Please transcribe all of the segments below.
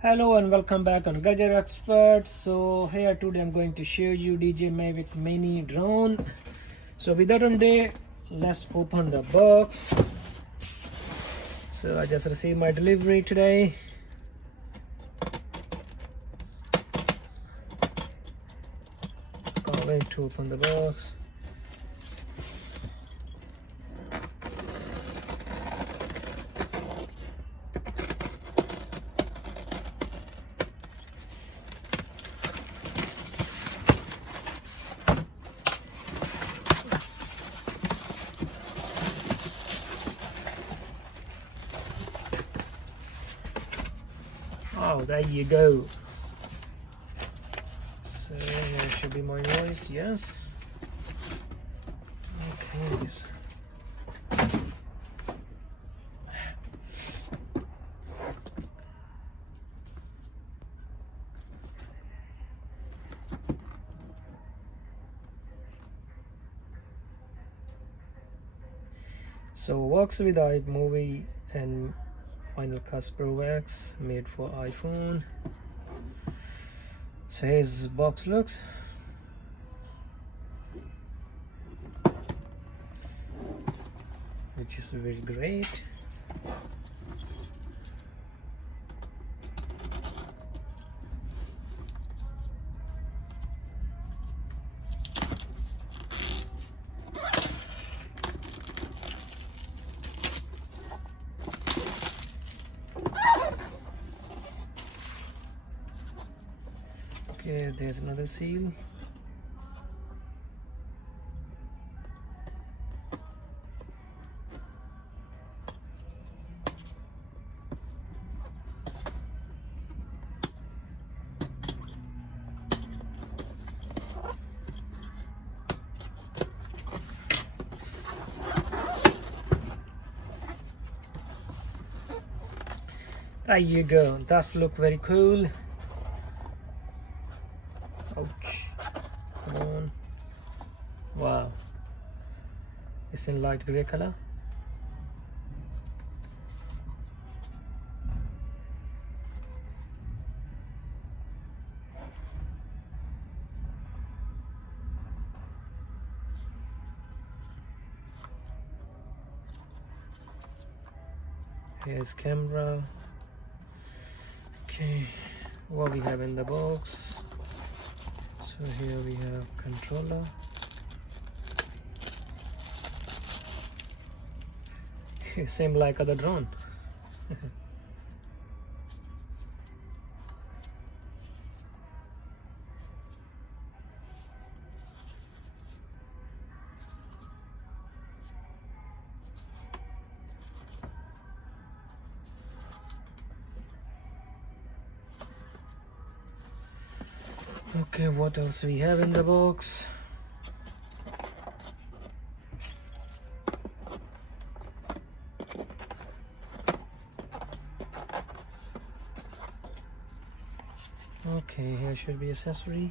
Hello and welcome back on Gadget Expert. So here today I'm going to show you DJI Mavic mini drone. So without delay, let's open the box. So I just received my delivery today. Can't wait to open the box. Oh, there you go. So here should be my voice, yes. Okay. So works with iMovie and Final Cut Pro X, made for iPhone. So here's the box looks. Which is very great. Okay, there's another seal. There you go. Does look very cool. Ouch. Come on. Wow. It's in light gray color. Here's camera. Okay, what we have in the box. So here we have controller. Same like other drone. Okay, what else we have in the box? Okay, here should be accessory.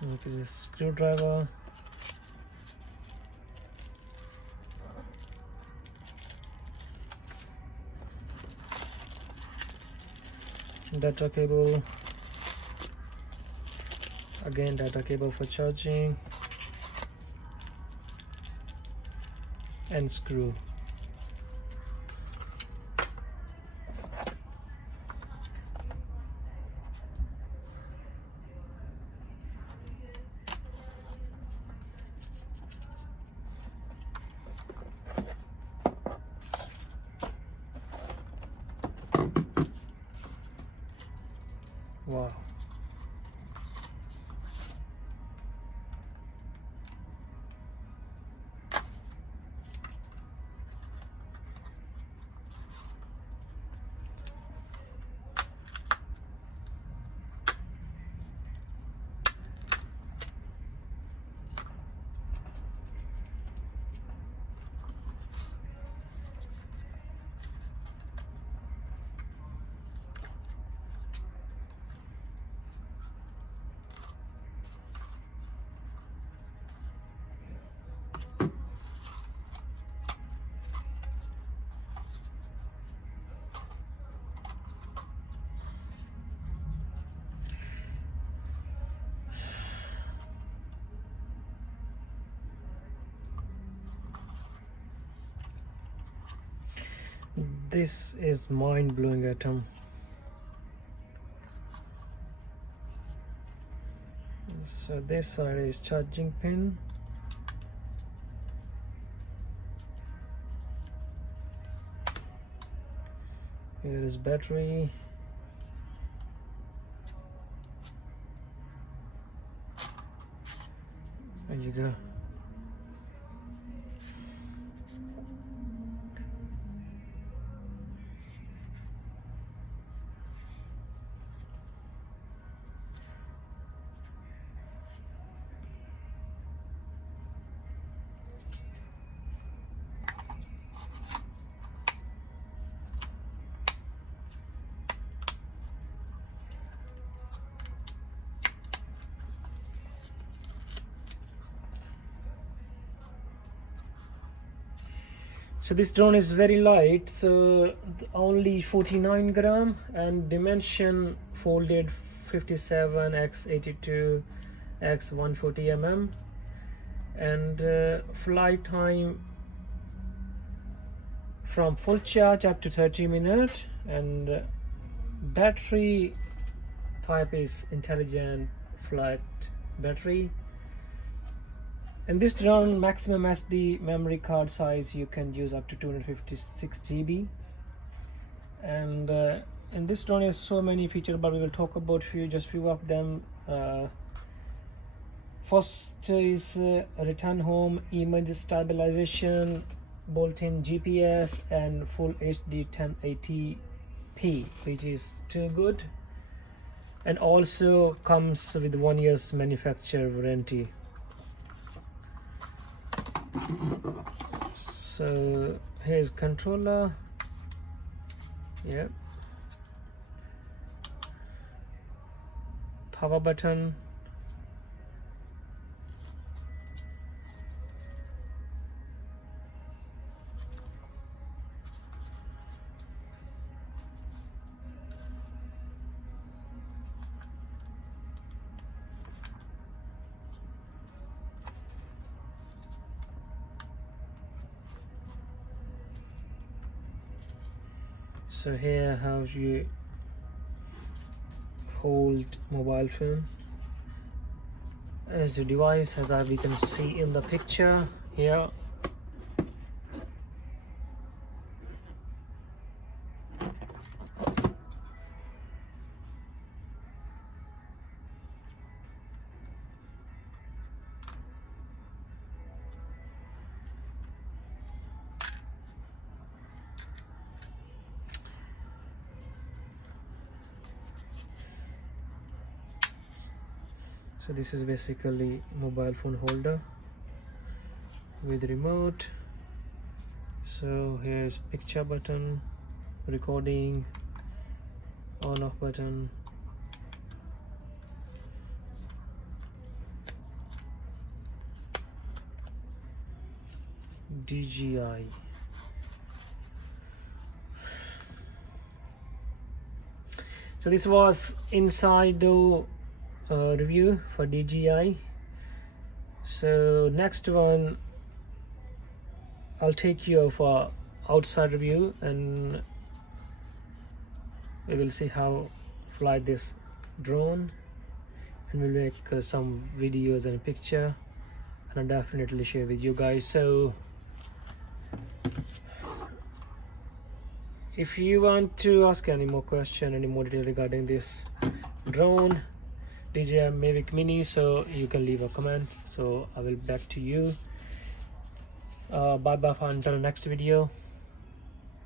Look at this screwdriver. Data cable. Again, data cable for charging. And screw. Wow. this is mind-blowing atom. So this side is charging pin. Here is battery. There you go. So this drone is very light, so only 49 gram, and dimension folded 57 x 82 x 140 mm, and flight time from full charge up to 30 minutes, and battery type is intelligent flight battery. And this drone maximum SD memory card size you can use up to 256 GB, and in this drone is so many features, but we will talk about few of them. First is return home, image stabilization, built-in GPS, and full HD 1080p, which is too good, and also comes with 1 year's manufacturer warranty. So here's controller. Yeah, power button, so here how you hold mobile phone as the device, as we can see in the picture here. So this is basically mobile phone holder with remote. So here's picture button, recording, on off button, DJI. So this was inside the review for DJI. So next one I'll take you for outside review, and we will see how fly this drone, and we'll make some videos and picture, and I'll definitely share with you guys. So if you want to ask any more question, any more detail regarding this drone DJI Mavic Mini, so you can leave a comment, so I will back to you. Bye bye for until next video.